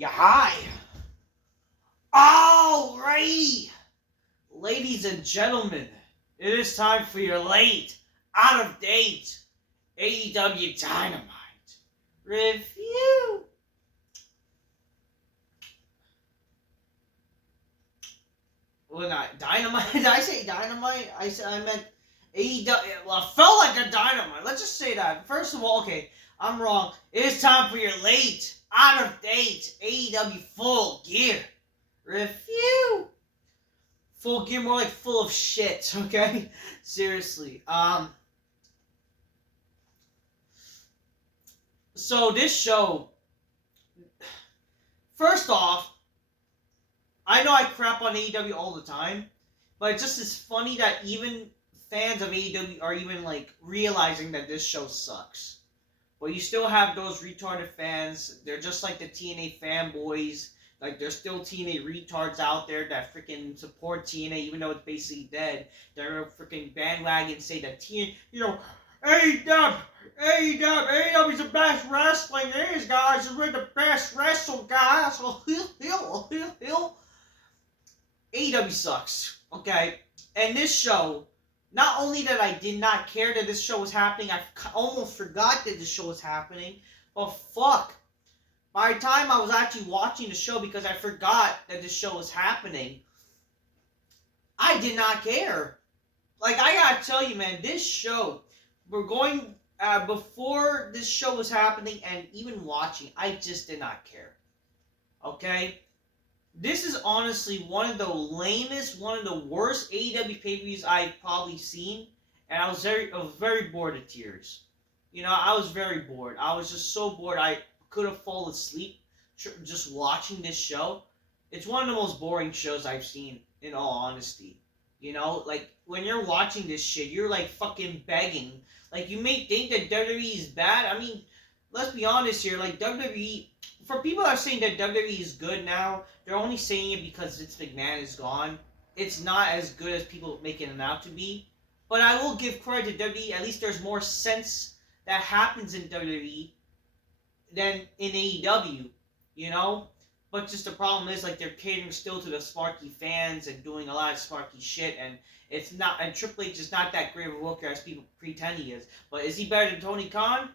Yeah, hi. Alrighty, ladies and gentlemen, it is time for your late, out of date AEW Dynamite review. Well, not Dynamite. Did I say Dynamite? I meant AEW. Well, it felt like a Dynamite. Let's just say that. First of all, okay, I'm wrong. It is time for your late, out of date AEW Full Gear review. Full Gear, more like full of shit, okay? Seriously. So this show, first off, I know I crap on AEW all the time, but it just is funny that even fans of AEW are even like realizing that this show sucks. But you still have those retarded fans. They're just like the TNA fanboys. Like, there's still TNA retards out there that freaking support TNA, even though it's basically dead. They're freaking bandwagon say that TNA, AEW is the best wrestling. These guys are the best wrestle guys. AEW sucks, okay? And this show, not only that I did not care that this show was happening, I almost forgot that this show was happening, but fuck. By the time I was actually watching the show, because I forgot that this show was happening, I did not care. Like, I gotta tell you, man, this show, before this show was happening and even watching, I just did not care. Okay? This is honestly one of the lamest, one of the worst AEW pay-per-views I've probably seen, and I was very bored of tears. You know, I was very bored. I was just so bored I could have fallen asleep just watching this show. It's one of the most boring shows I've seen, in all honesty. You know, like, when you're watching this shit, you're like fucking begging. Like, you may think that WWE is bad. I mean, let's be honest here, like, WWE, for people that are saying that WWE is good now, they're only saying it because Vince McMahon is gone. It's not as good as people making it out to be. But I will give credit to WWE. At least there's more sense that happens in WWE than in AEW, you know? But just the problem is, like, they're catering still to the Sparky fans and doing a lot of Sparky shit, and it's not, and Triple H is not that great of a worker as people pretend he is. But is he better than Tony Khan?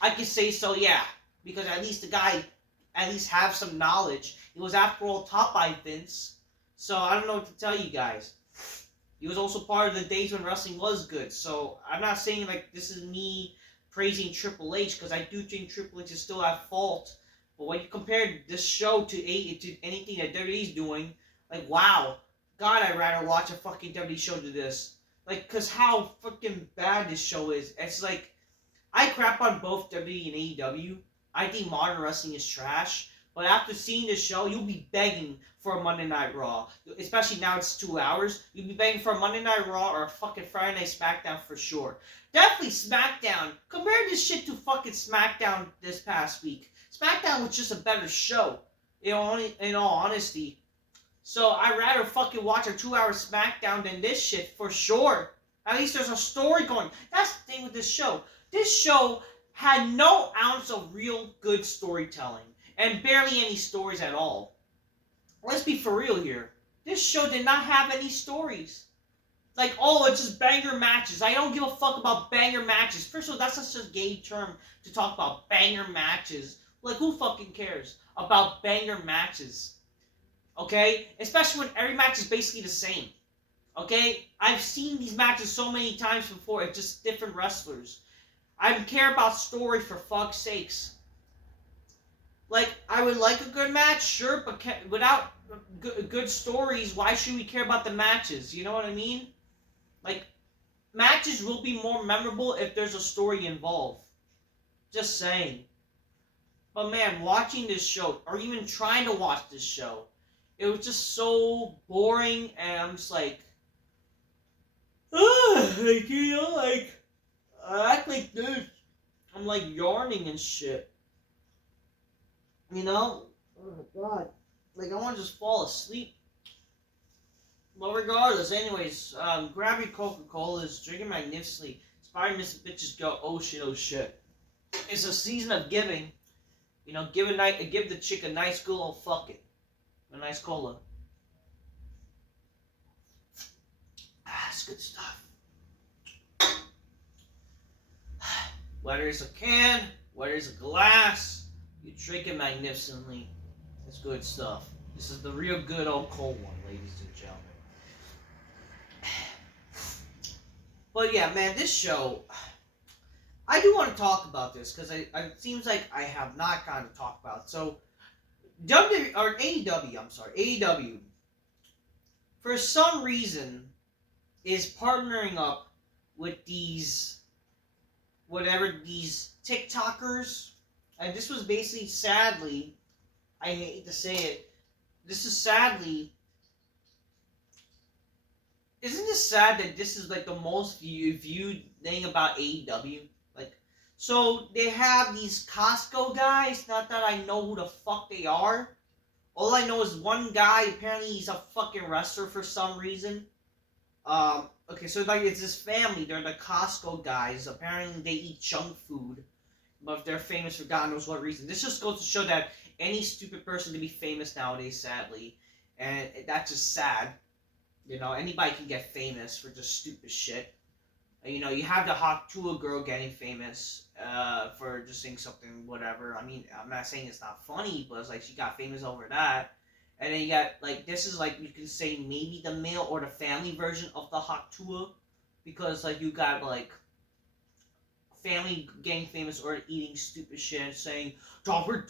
I can say so, yeah. Because at least the guy at least have some knowledge. He was, after all, taught by Vince. So I don't know what to tell you guys. He was also part of the days when wrestling was good. So I'm not saying, like, this is me praising Triple H, because I do think Triple H is still at fault. But when you compare this show to anything that WWE's doing, like, wow. God, I'd rather watch a fucking WWE show than this. Like, because how fucking bad this show is. It's like, I crap on both WWE and AEW. I think modern wrestling is trash. But after seeing this show, you'll be begging for a Monday Night Raw. Especially now it's 2 hours. You'll be begging for a Monday Night Raw or a fucking Friday Night SmackDown for sure. Definitely SmackDown. Compare this shit to fucking SmackDown this past week. SmackDown was just a better show. In all honesty. So I'd rather fucking watch a 2-hour SmackDown than this shit for sure. At least there's a story going. That's the thing with this show. This show had no ounce of real good storytelling. And barely any stories at all. Let's be for real here. This show did not have any stories. Like, oh, it's just banger matches. I don't give a fuck about banger matches. First of all, that's such a gay term to talk about banger matches. Like, who fucking cares about banger matches? Okay? Especially when every match is basically the same. Okay? I've seen these matches so many times before. It's just different wrestlers. I care about story, for fuck's sakes. Like, I would like a good match, sure, but without good stories, why should we care about the matches? You know what I mean? Like, matches will be more memorable if there's a story involved. Just saying. But man, watching this show, or even trying to watch this show, it was just so boring, and I'm just like, like, you know, like, I act like this. I'm like yarning and shit. You know? Oh my god. Like, I want to just fall asleep. But regardless, anyways, grab your Coca-Colas, drink it magnificently. Inspire Mr. Bitches go, oh shit, oh shit. It's a season of giving. Give the chick a nice good old fuck it. A nice cola. That's good stuff. Whether it's a can, whether it's a glass, you drink it magnificently. It's good stuff. This is the real good old cold one, ladies and gentlemen. But yeah, man, this show, I do want to talk about this because it seems like I have not gotten to talk about it. So, AEW, for some reason, is partnering up with these TikTokers, and this was basically, sadly, I hate to say it, isn't this sad that this is like the most viewed thing about AEW? Like, so they have these Costco guys, not that I know who the fuck they are. All I know is one guy, apparently he's a fucking wrestler for some reason. Okay, so like it's this family, they're the Costco guys. Apparently they eat junk food, but they're famous for God knows what reason. This just goes to show that any stupid person can be famous nowadays, sadly. And that's just sad. Anybody can get famous for just stupid shit. You have the Hot Tua girl getting famous for just saying something, whatever. I mean, I'm not saying it's not funny, but it's like she got famous over that. And then you got, like, this is, like, you can say maybe the male or the family version of the Hot Tua. Because, like, you got, like, family getting famous or eating stupid shit and saying, double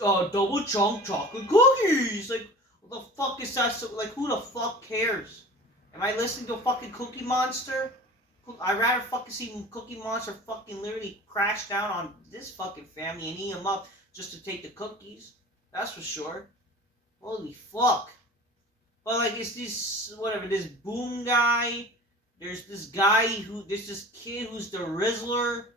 chunk chocolate cookies! Like, what the fuck is that? Like, who the fuck cares? Am I listening to a fucking Cookie Monster? I'd rather fucking see Cookie Monster fucking literally crash down on this fucking family and eat them up just to take the cookies. That's for sure. Holy fuck. But like, it's this Boom guy. There's this kid who's the Rizzler,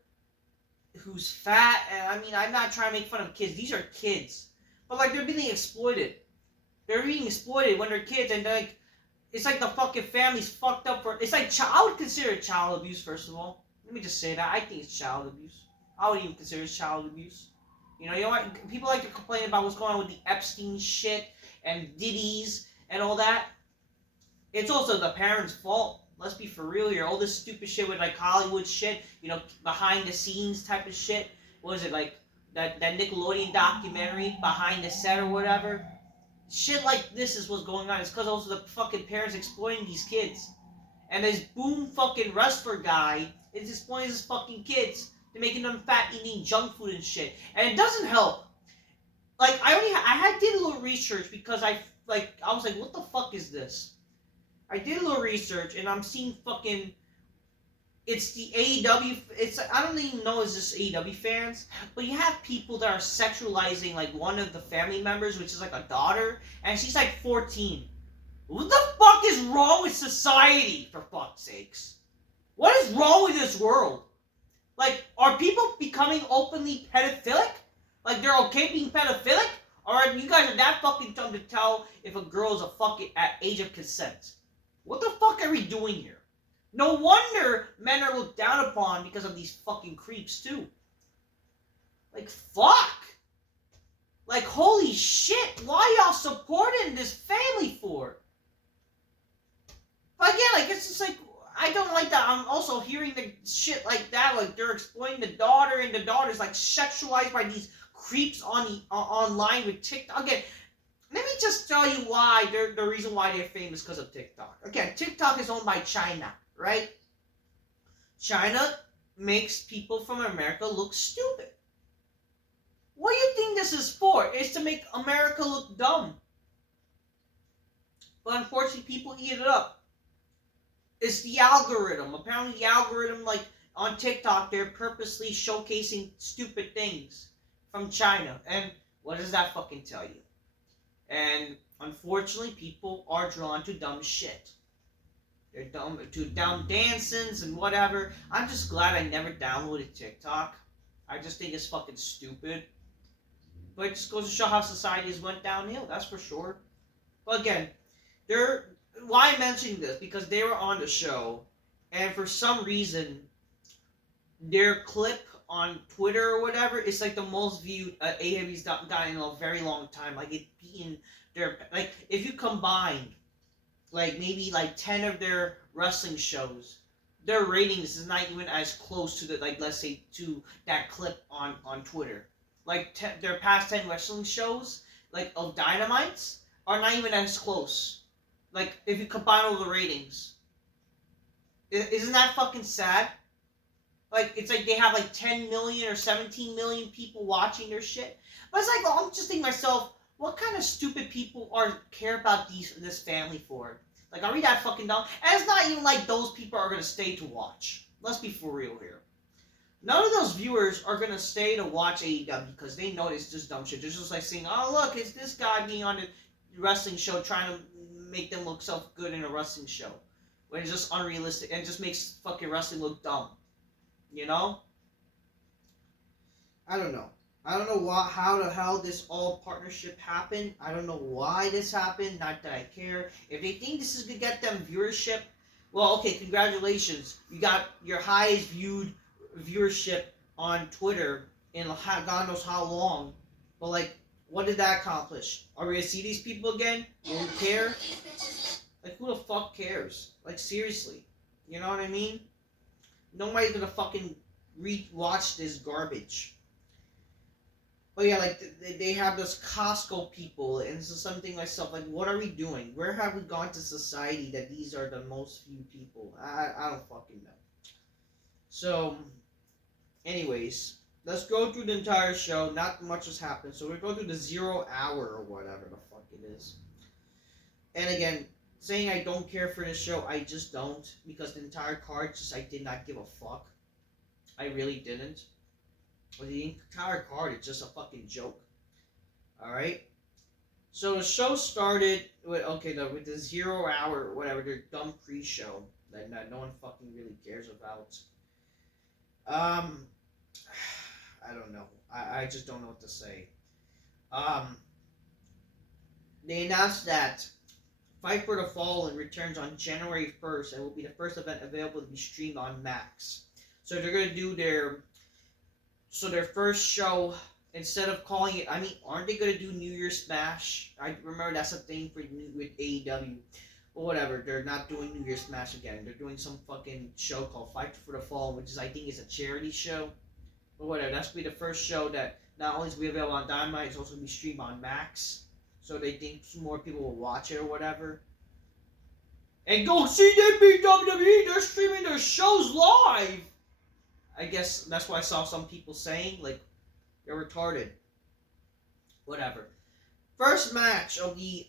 who's fat. And I mean, I'm not trying to make fun of kids. These are kids. But like, they're being exploited. They're being exploited when they're kids, and like, it's like the fucking family's fucked up for. It's like I would consider it child abuse. First of all, let me just say that I think it's child abuse. I would even consider it child abuse. You know what? People like to complain about what's going on with the Epstein shit and Diddy's and all that. It's also the parents' fault. Let's be for real here. All this stupid shit with like Hollywood shit, behind the scenes type of shit. What was it, like that Nickelodeon documentary, Behind the Set or whatever? Shit like this is what's going on. It's because also the fucking parents exploiting these kids. And this Boom fucking wrestler guy is exploiting his fucking kids to making them fat eating junk food and shit. And it doesn't help. Like, I did a little research because I was like, what the fuck is this? I did a little research and I'm seeing fucking, it's the AEW, I don't even know is this AEW fans, but you have people that are sexualizing like one of the family members, which is like a daughter, and she's like 14. What the fuck is wrong with society, for fuck's sakes? What is wrong with this world? Like, are people becoming openly pedophilic? Like, they're okay being pedophilic? Or you guys are that fucking dumb to tell if a girl is a fucking at age of consent? What the fuck are we doing here? No wonder men are looked down upon because of these fucking creeps, too. Like, fuck. Like, holy shit. Why y'all supporting this family for? But again, like, it's just like, I don't like that. I'm also hearing the shit like that. Like, they're exploiting the daughter, and the daughter's, like, sexualized by these creeps online with TikTok. Again, let me just tell you why the reason why they're famous because of TikTok. Again, TikTok is owned by China, right? China makes people from America look stupid. What do you think this is for? It's to make America look dumb. But unfortunately, people eat it up. It's the algorithm. Apparently, the algorithm, like, on TikTok, they're purposely showcasing stupid things from China. And what does that fucking tell you? And unfortunately, people are drawn to dumb shit. They're dumb to dumb dancings and whatever. I'm just glad I never downloaded TikTok. I just think it's fucking stupid. But it just goes to show how society has went downhill, that's for sure. But again, why I'm mentioning this? Because they were on the show, and for some reason, their clip on Twitter or whatever, it's like the most viewed AEW's gotten in a very long time. Like it being their like if you combine like maybe like 10 of their wrestling shows, their ratings is not even as close to the like let's say to that clip on Twitter. Like their past 10 wrestling shows like of Dynamites are not even as close. Like if you combine all the ratings, isn't that fucking sad? Like it's like they have like 10 million or 17 million people watching their shit. But it's like I'm just thinking to myself, what kind of stupid people are care about this family for? Like are we that fucking dumb? And it's not even like those people are gonna stay to watch. Let's be for real here. None of those viewers are gonna stay to watch AEW because they know it's just dumb shit. They're just like saying, "Oh look, it's this guy being on the wrestling show trying to make them look so good in a wrestling show," when it's just unrealistic and just makes fucking wrestling look dumb. You know? I don't know. I don't know how the hell this all partnership happened. I don't know why this happened. Not that I care. If they think this is gonna get them viewership, well, okay, congratulations. You got your highest viewed viewership on Twitter in God knows how long. But like, what did that accomplish? Are we gonna see these people again? Will we care? Like, who the fuck cares? Like, seriously. You know what I mean? Nobody's gonna fucking watch this garbage. But yeah, like they have those Costco people, and so something myself like, what are we doing? Where have we gone to society that these are the most few people? I don't fucking know. So, anyways, let's go through the entire show. Not much has happened, so we'll go through the 0 hour or whatever the fuck it is. And again, saying I don't care for this show, I just don't, because the entire card just I did not give a fuck. I really didn't. But the entire card is just a fucking joke. Alright? So the show started with, with the 0 hour or whatever, their dumb pre-show that no one fucking really cares about. I don't know. I just don't know what to say. They announced that Fight for the Fallen returns on January 1st and will be the first event available to be streamed on Max. So they're going to do their first show, instead of calling it, aren't they going to do New Year's Smash? I remember that's a thing with AEW. But whatever, they're not doing New Year's Smash again. They're doing some fucking show called Fight for the Fallen, which is, I think, is a charity show. But whatever, that's going to be the first show that not only is be available on Dynamite, it's also going to be streamed on Max. So they think more people will watch it or whatever. And go see them beat WWE, they're streaming their shows live! I guess that's what I saw some people saying, like, they're retarded. Whatever. First match of the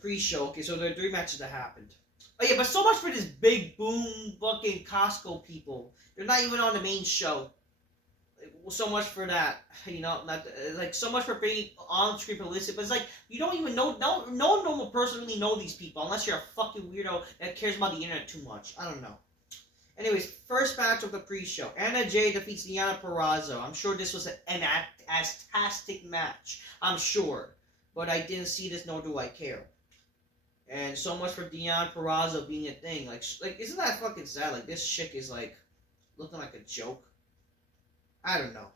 pre-show. Okay, so there are 3 matches that happened. Oh yeah, but so much for this big boom fucking Costco people. They're not even on the main show. So much for that, so much for being on-screen publicity. But it's like you don't even know. No normal person really know these people unless you're a fucking weirdo that cares about the internet too much. I don't know. Anyways, first match of the pre-show. Anna Jay defeats Deonna Purrazzo. I'm sure this was an fantastic match. I'm sure. But I didn't see this, nor do I care. And so much for Deonna Purrazzo being a thing. Like, isn't that fucking sad? Like, this chick is, like, looking like a joke. I don't know.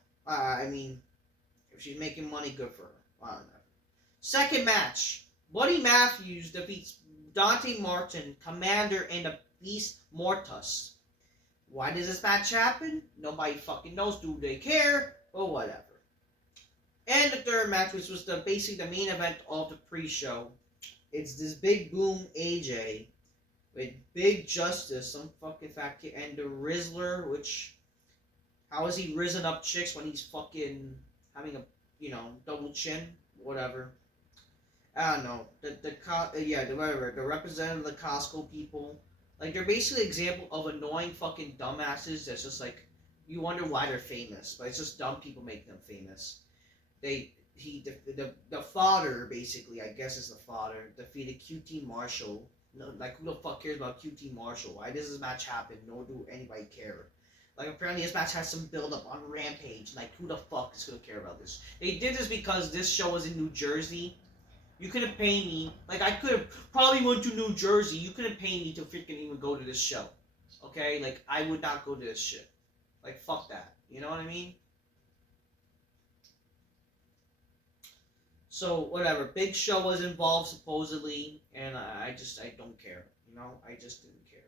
If she's making money, good for her. I don't know. Second match. Buddy Matthews defeats Dante Martin, Commander, and the Beast Mortis. Why does this match happen? Nobody fucking knows. Do they care? Or whatever. And the third match, which was basically the main event of the pre-show. It's this Big Boom AJ with Big Justice, some fucking fat kid, and the Rizzler, which... How is he risen up chicks when he's fucking having a, double chin? Whatever. I don't know. The representative of the Costco people. Like, they're basically an example of annoying fucking dumbasses that's just like, you wonder why they're famous. But it's just dumb people make them famous. The father, basically, I guess is the father, defeated QT Marshall. No, like, who the fuck cares about QT Marshall? Why does this match happen? Nor do anybody care. Like, apparently this match has some build-up on Rampage. Like, who the fuck is gonna care about this? They did this because this show was in New Jersey. You couldn't pay me. Like, I could have probably went to New Jersey. You couldn't pay me to freaking even go to this show. Okay? Like, I would not go to this shit. Like, fuck that. You know what I mean? So whatever, Big Show was involved supposedly, and I don't care. You know, I just didn't care.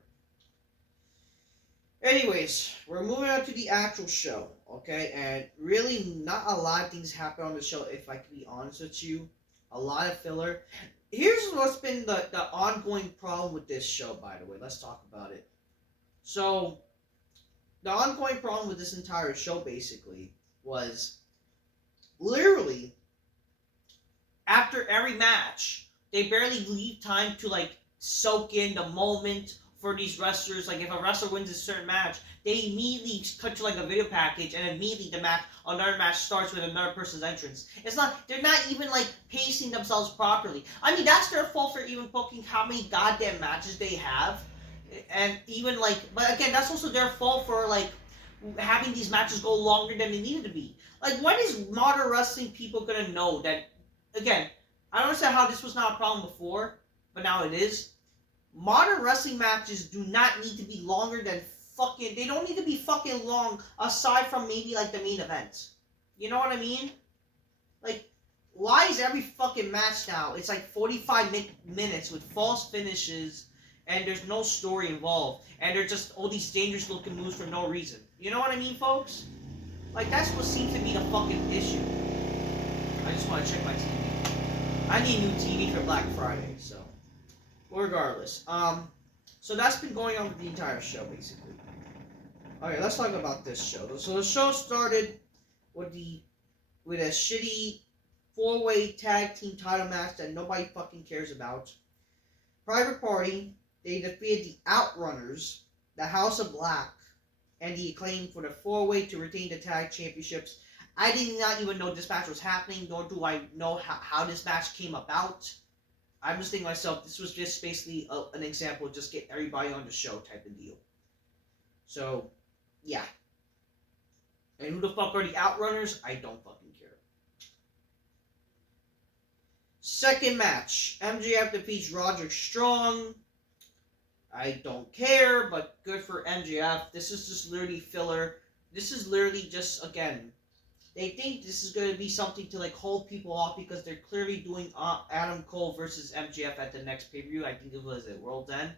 Anyways, we're moving on to the actual show, okay? And really, not a lot of things happen on the show, if I can be honest with you. A lot of filler. Here's what's been the ongoing problem with this show, by the way. Let's talk about it. So, the ongoing problem with this entire show, basically, was literally after every match, they barely leave time to like soak in the moment for these wrestlers. Like if a wrestler wins a certain match, they immediately cut to like a video package, and immediately another match starts with another person's entrance. They're not even like pacing themselves properly. I mean, that's their fault for even booking how many goddamn matches they have, and even like, but again, that's also their fault for like having these matches go longer than they needed to be. Like, when is modern wrestling people gonna know that? Again, I don't understand how this was not a problem before, but now it is. Modern wrestling matches do not need to be longer than fucking. They don't need to be fucking long, aside from maybe like the main event. You know what I mean? Like, why is every fucking match now? It's like 45 minutes with false finishes, and there's no story involved, and they're just all these dangerous looking moves for no reason. You know what I mean, folks? Like, that's what seems to be the fucking issue. I just want to check my TV. I need a new TV for Black Friday, so. Regardless. So that's been going on with the entire show, basically. Okay, let's talk about this show. So the show started with a shitty 4-way tag team title match that nobody fucking cares about. Private Party, they defeated the Outrunners, the House of Black, and the Acclaim for the 4-way to retain the tag championships. I did not even know this match was happening, nor do I know how this match came about. I'm just thinking to myself, this was just basically an example of just get everybody on the show type of deal. So, yeah. And who the fuck are the Outrunners? I don't fucking care. Second match, MJF defeats Roderick Strong. I don't care, but good for MJF. This is just literally filler. This is literally just, again, they think this is going to be something to like hold people off because they're clearly doing Adam Cole versus MJF at the next pay-per-view. I think it was at World's End.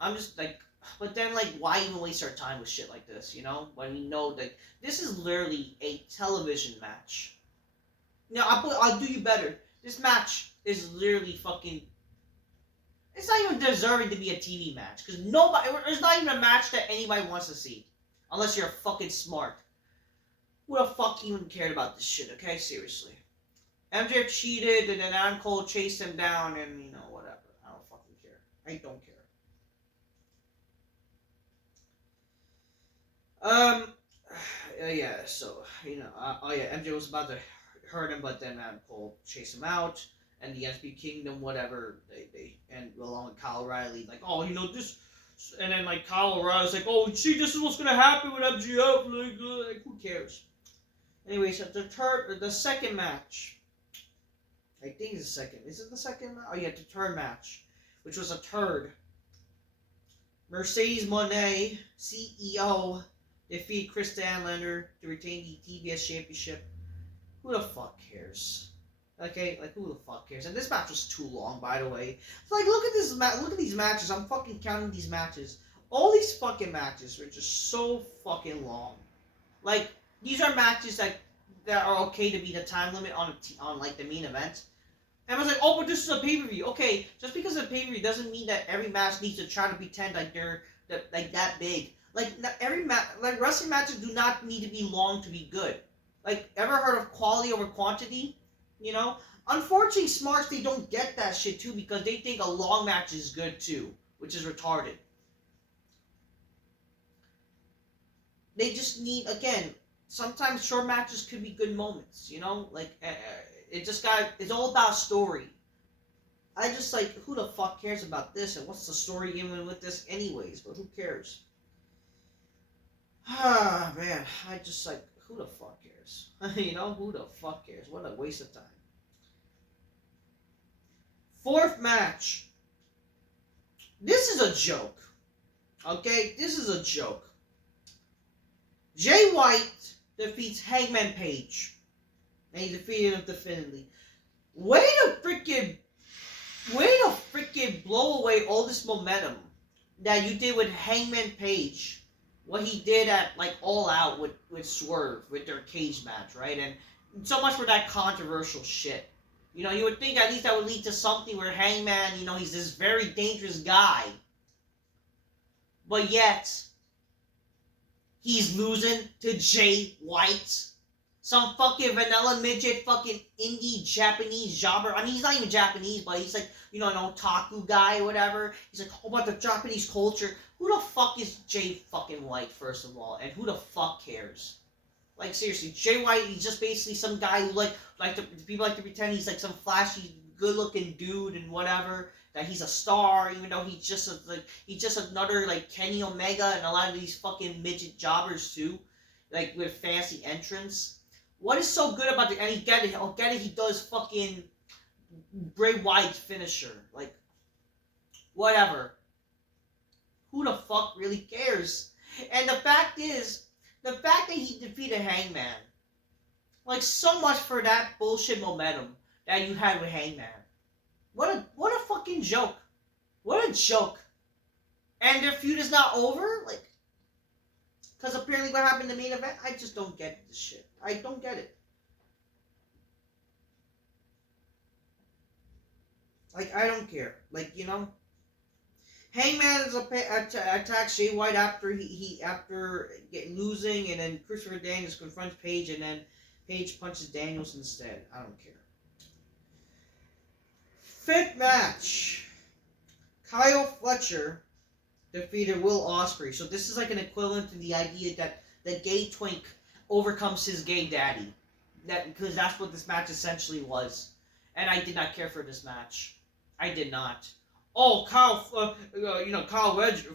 I'm just like, but then like, why even waste our time with shit like this, you know? When we know that this is literally a television match. Now, I'll do you better. This match is literally fucking. It's not even deserving to be a TV match because there's not even a match that anybody wants to see, unless you're fucking smart. Who the fuck even cared about this shit, okay? Seriously. MJF cheated, and then Adam Cole chased him down, and, you know, whatever. I don't fucking care. I don't care. Yeah, so, you know, MJ was about to hurt him, but then Adam Cole chased him out, and the SP Kingdom, whatever, and along with Kyle O'Reilly, like, oh, you know, this, and then, like, Kyle O'Reilly's like, oh, see, this is what's gonna happen with MJF, like who cares? Anyway, so the second match, I think it's the second. Is it the second? Oh yeah, the third match, which was a turd. Mercedes Moné, CEO, defeat Chris Stanlander to retain the TBS Championship. Who the fuck cares? Okay, like who the fuck cares? And this match was too long, by the way. It's like look at these matches. I'm fucking counting these matches. All these fucking matches were just so fucking long. Like, these are matches that are okay to be the time limit on like the main event. And I was like, oh, but this is a pay-per-view. Okay, just because it's a pay-per-view doesn't mean that every match needs to try to pretend like they're that big. Like like wrestling matches do not need to be long to be good. Like, ever heard of quality over quantity? You know? Unfortunately, smarts, they don't get that shit too because they think a long match is good too, which is retarded. They just need, again, sometimes short matches could be good moments, you know? Like, it's all about story. I just, like, who the fuck cares about this? And what's the story even with this anyways? But who cares? Ah, man. I just, like, who the fuck cares? You know? Who the fuck cares? What a waste of time. Fourth match. This is a joke. Okay? This is a joke. Jay White defeats Hangman Page, and he defeated him definitively. Way to freaking blow away all this momentum that you did with Hangman Page. What he did at like All Out with Swerve with their cage match, right? And so much for that controversial shit. You know, you would think at least that would lead to something where Hangman, you know, he's this very dangerous guy. But yet, he's losing to Jay White. Some fucking vanilla midget, fucking indie Japanese jobber. I mean, he's not even Japanese, but he's like, you know, an otaku guy or whatever. He's like, oh, about the Japanese culture. Who the fuck is Jay fucking White, first of all? And who the fuck cares? Like, seriously, Jay White, he's just basically some guy who, people like to pretend he's, like, some flashy, good-looking dude and whatever. That he's a star, even though he's just another, like, Kenny Omega and a lot of these fucking midget jobbers, too. Like, with fancy entrance. What is so good about and he does fucking Bray Wyatt's finisher. Like, whatever. Who the fuck really cares? And the fact that he defeated Hangman, like, so much for that bullshit momentum that you had with Hangman. What a fucking joke. What a joke. And their feud is not over? Like, because apparently what happened in the main event, I just don't get this shit. I don't get it. Like, I don't care. Like, you know, Hangman attacks Jay White after after losing, and then Christopher Daniels confronts Page, and then Page punches Daniels instead. I don't care. Fifth match. Kyle Fletcher defeated Will Ospreay. So this is like an equivalent to the idea that the gay twink overcomes his gay daddy. Because that's what this match essentially was. And I did not care for this match. I did not. Oh, Kyle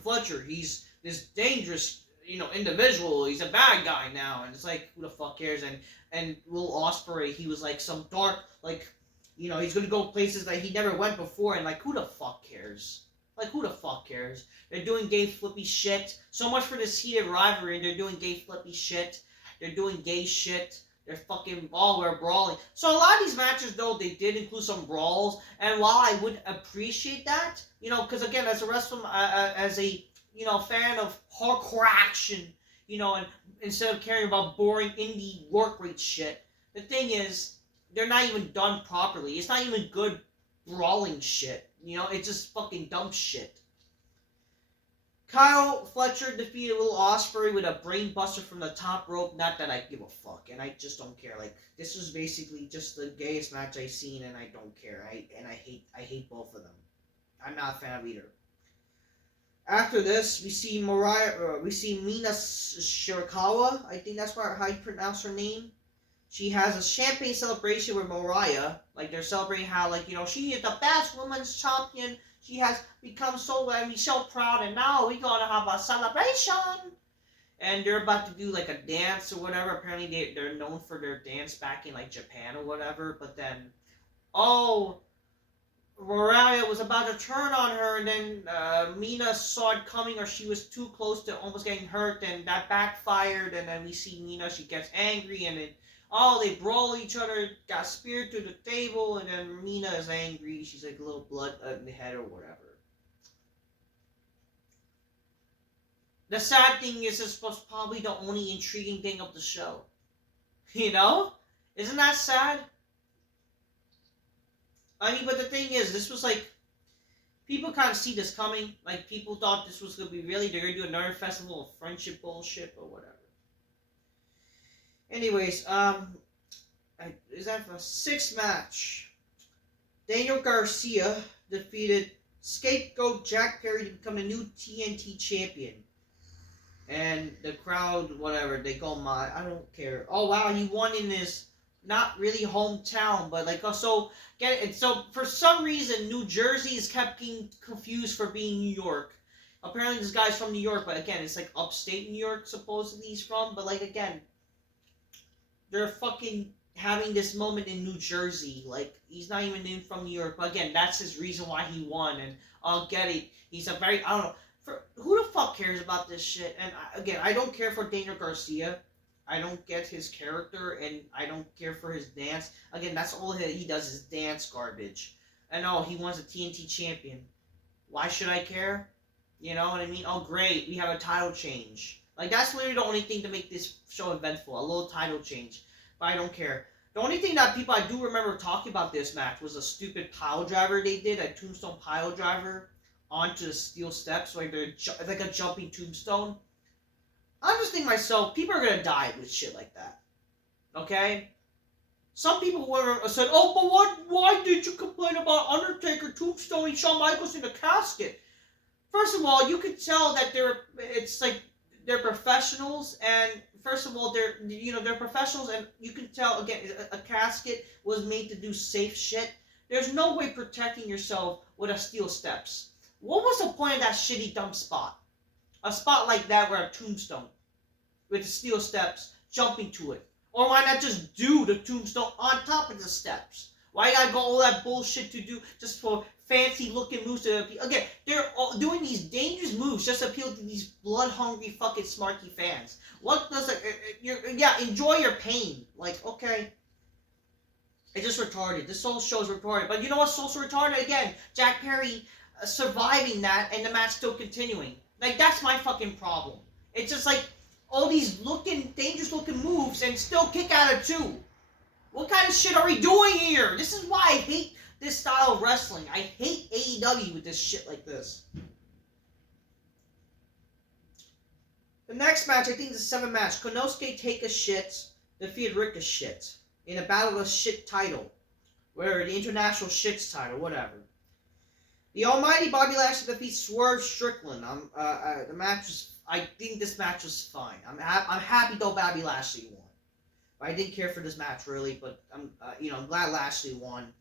Fletcher, he's this dangerous, individual. He's a bad guy now. And it's like, who the fuck cares? And Will Ospreay, he was like some dark, like, he's going to go places that he never went before. And like, who the fuck cares? Like, who the fuck cares? They're doing gay flippy shit. So much for this heated rivalry. They're doing gay flippy shit. They're doing gay shit. They're fucking we're brawling. So a lot of these matches, though, they did include some brawls. And while I would appreciate that, because again, as a wrestler, as a fan of hardcore action, and instead of caring about boring indie work rate shit, the thing is, they're not even done properly. It's not even good brawling shit. It's just fucking dumb shit. Kyle Fletcher defeated Will Ospreay with a brain buster from the top rope. Not that I give a fuck, and I just don't care. Like, this was basically just the gayest match I've seen, and I don't care. I hate both of them. I'm not a fan of either. After this, we see Mina Shirakawa. I think that's how you pronounce her name. She has a champagne celebration with Mariah. Like, they're celebrating how, she is the best women's champion. She has become so proud, and now we're gonna have a celebration. And they're about to do, like, a dance or whatever. Apparently, they're known for their dance back in, like, Japan or whatever. But then, Mariah was about to turn on her, and then Mina saw it coming, or she was too close to almost getting hurt, and that backfired. And then we see Mina, she gets angry, and they brawl each other, got speared through the table, and then Mina is angry. She's like a little blood in the head or whatever. The sad thing is, this was probably the only intriguing thing of the show. Isn't that sad? I mean, but the thing is, this was like, people kind of see this coming. Like, people thought this was going to be they're going to do another festival of friendship bullshit or whatever. Anyways, is that for a sixth match? Daniel Garcia defeated Scapegoat Jack Perry to become the new TNT champion. And the crowd, whatever, they go mad. I don't care. Oh, wow, he won in his not really hometown, but so for some reason, New Jersey is kept getting confused for being New York. Apparently, this guy's from New York, but again, it's like upstate New York, supposedly he's from, but like, again, they're fucking having this moment in New Jersey. Like, he's not even from New York. But again, that's his reason why he won. And I'll get it. He's a very, I don't know. Who the fuck cares about this shit? And again, I don't care for Daniel Garcia. I don't get his character, and I don't care for his dance. Again, that's all he does is dance garbage. And oh, he wants a TNT champion. Why should I care? You know what I mean? Oh, great, we have a title change. Like, that's literally the only thing to make this show eventful. A little title change. But I don't care. The only thing that people I do remember talking about this match was a stupid pile driver they did, a tombstone pile driver onto the steel steps, like like a jumping tombstone. I'm just thinking to myself, people are gonna die with shit like that. Okay? Some people were said, "Oh, but what? Why did you complain about Undertaker tombstoning Shawn Michaels in the casket?" First of all, you could tell that they're professionals, and first of all, they're professionals, and you can tell again a casket was made to do safe shit. There's no way protecting yourself with a steel steps. What was the point of that shitty dumb spot? A spot like that where a tombstone with steel steps jumping to it. Or why not just do the tombstone on top of the steps? Why you gotta go all that bullshit to do just for fancy looking moves to appeal? Again, they're all doing these dangerous moves just to appeal to these blood hungry fucking smarky fans. What does it? Enjoy your pain. Like, okay. It's just retarded. This whole show is retarded. But you know what's also retarded? Again, Jack Perry surviving that and the match still continuing. Like, that's my fucking problem. It's just like all these dangerous looking moves and still kick out of two. What kind of shit are we doing here? This is why I hate this style of wrestling. I hate AEW with this shit like this. The next match, I think, is a 7 match. Konosuke Take a Shit defeated Ricochet in a battle of the shit title. Where the international shits title, whatever. The almighty Bobby Lashley defeats Swerve Strickland. The match was, I think this match was fine. I'm happy though Bobby Lashley won. I didn't care for this match really, but I'm glad Lashley won.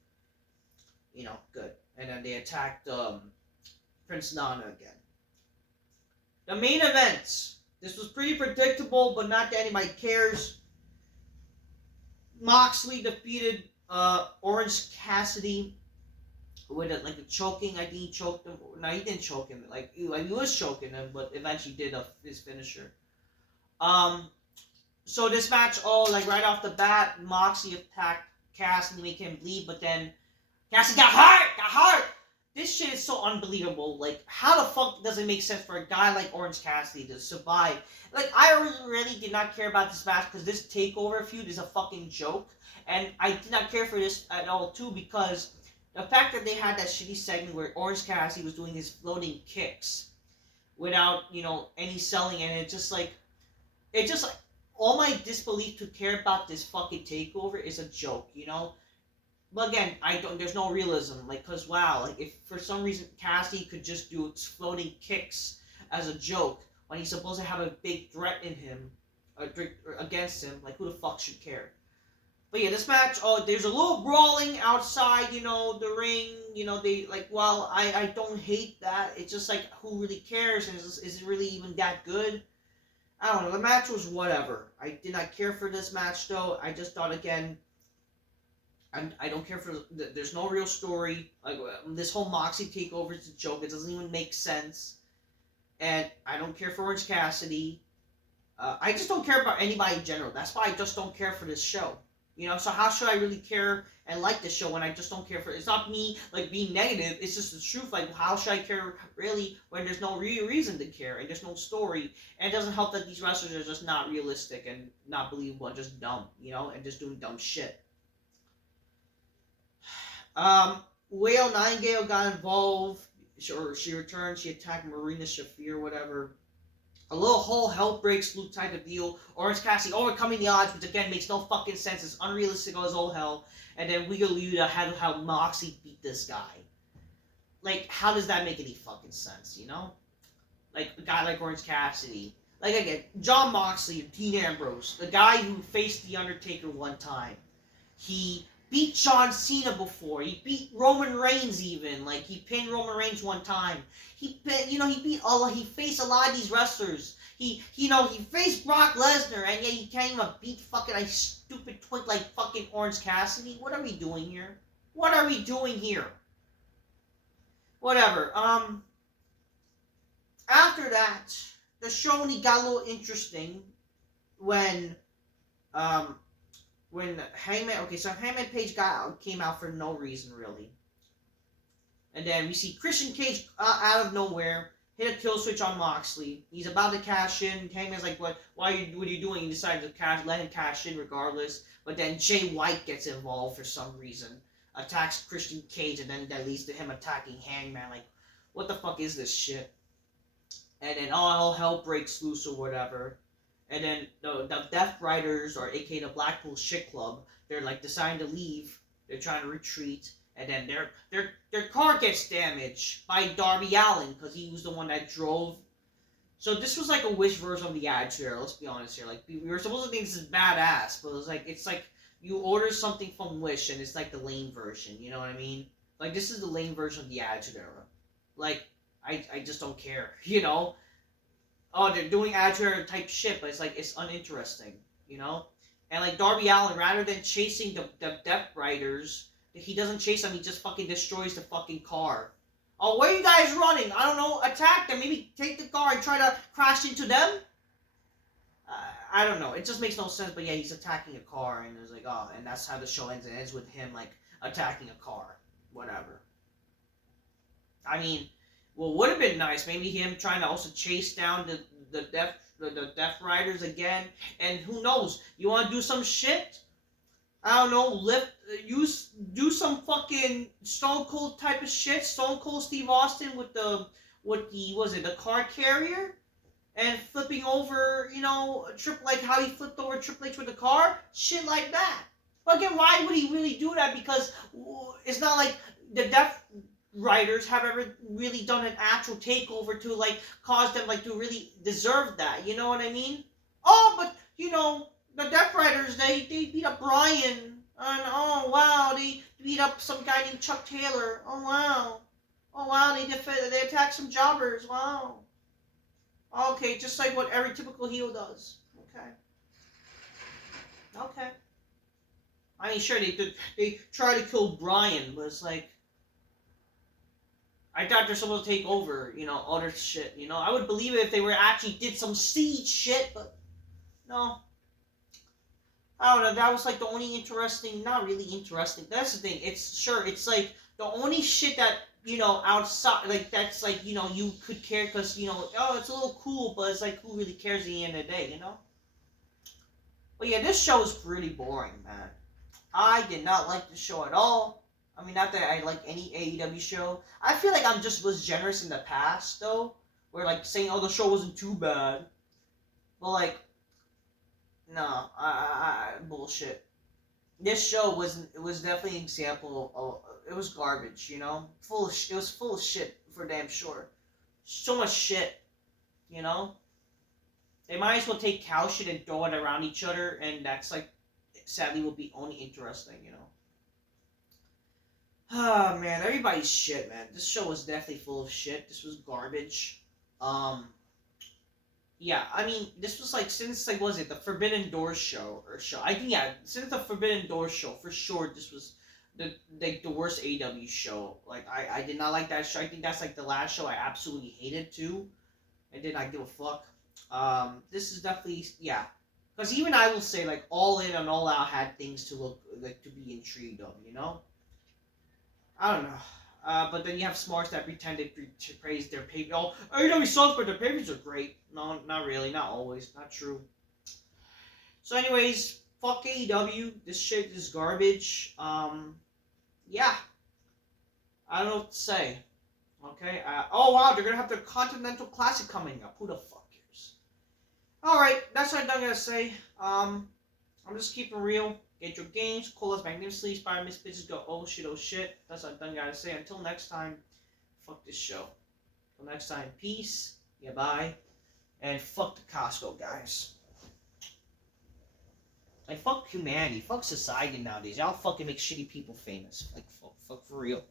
Good. And then they attacked Prince Nana again. The main event. This was pretty predictable, but not that anybody cares. Moxley defeated Orange Cassidy with a choking. I think he choked him. No, he didn't choke him. He was choking him, but eventually did his finisher. So this match, right off the bat, Moxley attacked Cassidy, make him bleed, but then Cassidy got hurt. This shit is so unbelievable. Like, how the fuck does it make sense for a guy like Orange Cassidy to survive? Like, I really did not care about this match because this takeover feud is a fucking joke, and I did not care for this at all too because the fact that they had that shitty segment where Orange Cassidy was doing his floating kicks without any selling, and it just all my disbelief to care about this fucking takeover is a joke, But again, there's no realism, cause wow, if for some reason Cassidy could just do floating kicks as a joke when he's supposed to have a big threat in him, against him, who the fuck should care? But yeah, this match, there's a little brawling outside, the ring, I don't hate that, it's just who really cares, and is it really even that good? I don't know, the match was whatever. I did not care for this match, though. I just thought, again, I don't care for, there's no real story. This whole Moxie takeover is a joke. It doesn't even make sense. And I don't care for Orange Cassidy. I just don't care about anybody in general. That's why I just don't care for this show. So how should I really care and like this show when I just don't care for it? It's not me, being negative. It's just the truth. How should I care, really, when there's no real reason to care and there's no story? And it doesn't help that these wrestlers are just not realistic and not believable and just dumb, and just doing dumb shit. Wayo Nightingale got involved. She returned. She attacked Marina Shafir, whatever. A little whole hell breaks loose type of deal. Orange Cassidy overcoming the odds, which again makes no fucking sense. It's unrealistic as all hell. And then Wheeler Yuta had how Moxley beat this guy. How does that make any fucking sense, A guy like Orange Cassidy. Again, John Moxley, Dean Ambrose, the guy who faced The Undertaker one time. He beat John Cena before. He beat Roman Reigns even. He pinned Roman Reigns one time. He faced a lot of these wrestlers. He faced Brock Lesnar, and yet he can't even beat fucking a stupid twink like fucking Orange Cassidy. What are we doing here? Whatever. after that, the show only got a little interesting when um when Hangman. Okay, so Hangman Page came out for no reason really, and then we see Christian Cage out of nowhere hit a kill switch on Moxley. He's about to cash in. Hangman's like, "What? What are you doing?" He decides to let him cash in regardless. But then Jay White gets involved for some reason, attacks Christian Cage, and then that leads to him attacking Hangman. Like, what the fuck is this shit? And then all hell breaks loose or whatever. And then the Death Riders, or aka the Blackpool Shit Club, they're like deciding to leave. They're trying to retreat, and then their car gets damaged by Darby Allin because he was the one that drove. So this was like a Wish version of the Attitude Era. Let's be honest here. Like we were supposed to think this is badass, but it's like you order something from Wish and it's like the lame version. You know what I mean? Like this is the lame version of the Attitude Era. Like I just don't care. You know? Oh, they're doing Attitude Era type shit, but it's like it's uninteresting. You know? And like Darby Allin, rather than chasing the Death Riders, he doesn't chase them. He just fucking destroys the fucking car. Oh, where are you guys running? I don't know. Attack them. Maybe take the car and try to crash into them. I don't know. It just makes no sense. But yeah, he's attacking a car, and it's like, oh, and that's how the show ends. It ends with him like attacking a car. Whatever. I mean, what would have been nice, maybe him trying to also chase down the Death Riders again. And who knows? You want to do some shit? I don't know. Do some fucking Stone Cold type of shit. Stone Cold Steve Austin with the car carrier, and flipping over, like how he flipped over Triple H with the car, shit like that. But again, why would he really do that? Because it's not like the Death Riders have ever really done an actual takeover to like cause them like to really deserve that. You know what I mean? Oh, but the Death Riders, they beat up Brian, and oh wow, they beat up some guy named Chuck Taylor. Oh wow, they attacked some jobbers. Wow. Okay, just like what every typical heel does. Okay. I mean, sure, they try to kill Brian, but it's like, I thought they're supposed to take over, other shit, I would believe it if they actually did some siege shit, but no. I don't know, that was like the only interesting, not really interesting, that's the thing, it's like the only shit that, outside, like, that's like, you could care because, oh, it's a little cool, but it's like, who really cares at the end of the day, But yeah, this show is pretty boring, man. I did not like the show at all. I mean, not that I like any AEW show. I feel like was generous in the past, though, where, like, saying, oh, the show wasn't too bad. But, like, no, bullshit. This show was definitely an example of, it was garbage, it was full of shit, for damn sure. So much shit, They might as well take cow shit and throw it around each other, and that's, like, sadly will be only interesting, Ah, man, everybody's shit, man. This show was definitely full of shit. This was garbage. Yeah, I mean, this was like, since, like, was it the Forbidden Doors show? I think, yeah, since the Forbidden Doors show, for sure, this was the worst AEW show. Like, I did not like that show. I think that's, like, the last show I absolutely hated, too. I did not give a fuck. This is definitely, yeah. Because even I will say, like, All In and All Out had things to look, like, to be intrigued of, I don't know. But then you have smarts that pretended to praise their pay. Oh, AEW sucks, but their pay-per-views are great. No, not really. Not always. Not true. So anyways, fuck AEW. This shit is garbage. Yeah. I don't know what to say. Okay. Oh, wow. They're going to have their Continental Classic coming up. Who the fuck cares? Alright. That's what I'm going to say. I'm just keeping real. Get your games, call us magnificently, inspire Miss Bitches, go oh shit. That's what I gotta say. Until next time, fuck this show. Until next time, peace, yeah, bye, and fuck the Costco guys. Like, fuck humanity, fuck society nowadays. Y'all fucking make shitty people famous. Like, fuck for real.